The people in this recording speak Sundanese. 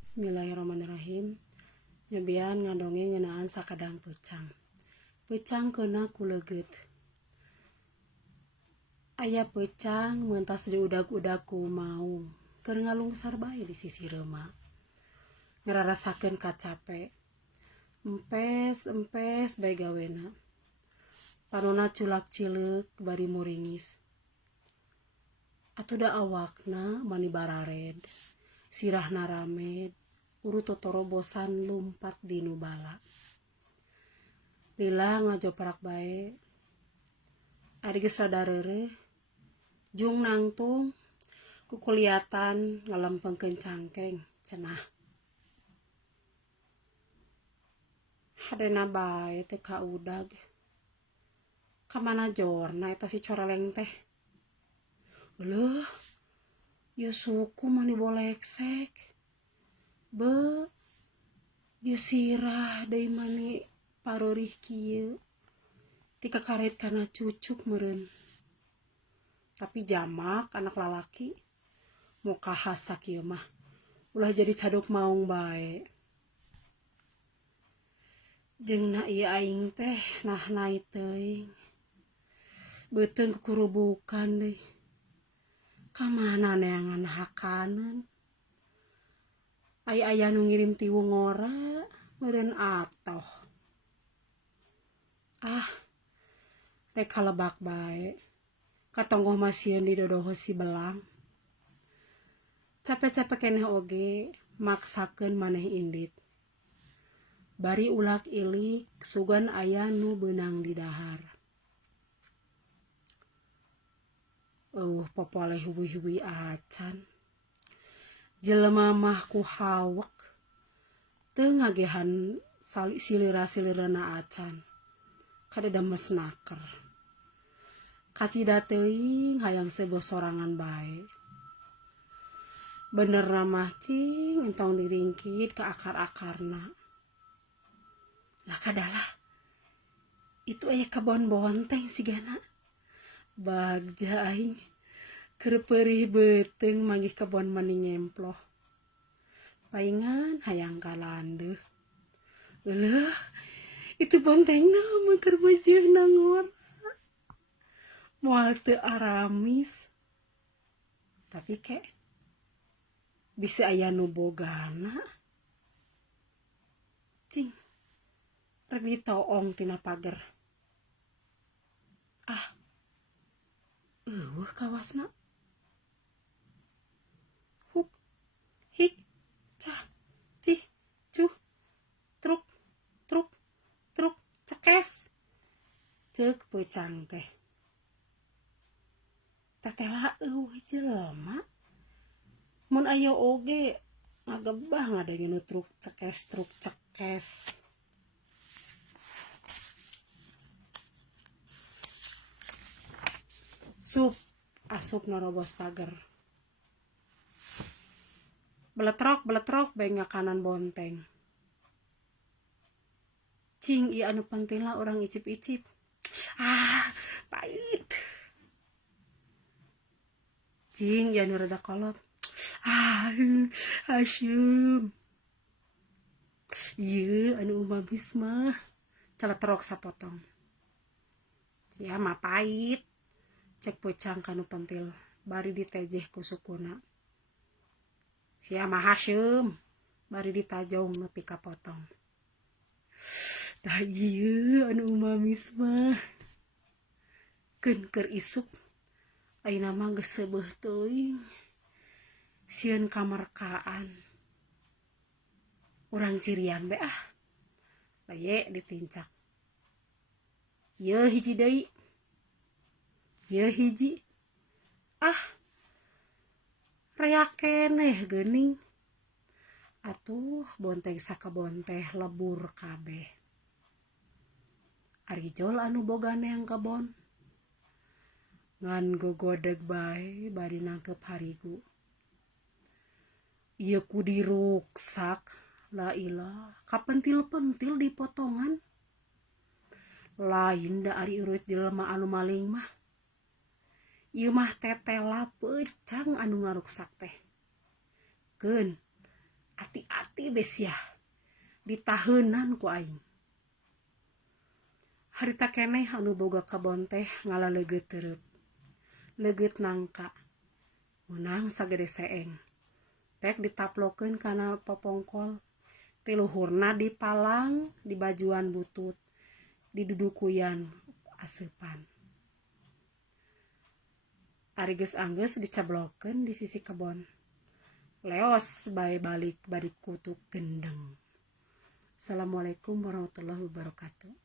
Bismillahirrahmanirrahim. Nyobian ngadonge ngeunaan sakadang peucang. Peucang keuna kuleget. Aya peucang meuntas diudag-udag ku maung. Keur ngalungsar bae di sisi reuma. Ngararasakeun kacape. Empes bae gawena. Panonna culak cileuk bari muringis. Atuh da awakna mani barared. Sirahna ramed, urut totorobosan lumpat di nubala. Lila ngajoprak bae. Ari geus rada reureuh, jung nangtung kukuliatan ngalempengkeun cangkeng cenah. Hadena bae teu kaudag. Kamana jorna eta si coreleng teh? Uleuh, ieu suku mani boleksek. Ieu sirah deui mani pareurih kieu. Ti kakaret kana cucuk meureun. Tapi jamak anak lalaki mau kahas sakieu mah. Ulah jadi caduk maung bae. Jeung ieu aing teh nahnai teuing. Beuteung kukurubukan deui. Kamana neangan hakaneun? Aya nu ngirim tiwung ora meureun atoh. Rek kalebak bae. Katonggoh masieun didodoho si belang. Capek-capek keneh oge maksakeun maneh indit. Bari ulak ilik sugan aya nu beunang di dahar. Popole huwi-huwi acan. Jelema mah ku hawek teu ngagehan silira-silireuna acan. Kadeda mes naker. Kacida teuing hayang seueuh sorangan bae. Bener mah cing entong diringkit ke akar-akarna. Lah kadalah. Itu aya kebon bonteng sigana. Bagja aing keur peurih beuteung manggih kebon mani ngemploh. Paingan hayang kalandeuh. Uleuh, itu bontengna mah keur beujieuna ngora. Moal teu aramis. Tapi ke bisa aya nu bogana. Cing, rek ditoong tina pager. Kawasna. Huk, hik, cah, cih, cuh, truk, cekes. Ceuk peucang teh. Tetela jelema. Mun aya oge ngagebah ngadengeun truk cekes. Asup narobos pager. Beletrok bae ngakanan bonteng. Cing ieu anu pentingna urang icip-icip. Pait. Cing ieu anu rada kolot. Asyeum. Ieu anu umamis mah celetrok sapotong. Sia mah pait. Cek peucang kanu pentil bari ditejeh ku sukuna. Sia mah hasyeum bari ditajong nepi ka potong. Tah ieu anu umamis mah keun keur isuk ayeuna mah geus seubeuh teuing. Sieun kamarkaan. Urang cirian be baye ditincak. Ieu hiji deui. Ieu hiji. Reak keneh geuning. Atuh bonteng sakebon teh lebur kabeh. Ari jol anu boga neang kebon. Ngan gogodeg bae bari nangkep harigu. Ieu ku diruksak. La ilah, kapentil-pentil dipotongan. Lain da ari urut jelema anu maling mah. Ieu mah tetela peucang anu ngaruksak teh. Keun Ati-ati bes ya ditahenan ku aing. Harita keneh anu boga kebon teh ngalaleget teureut. Leget nangka. Menang sagede seeng. Pek ditaplokeun kana popongkol. Ti luhurna dipalang, di bajuan butut, di dudukuyan aseupan. Ari geus anggeus dicablokeun di sisi kebon. Leos bae balik bari kutuk gendeng. Assalamualaikum warahmatullahi wabarakatuh.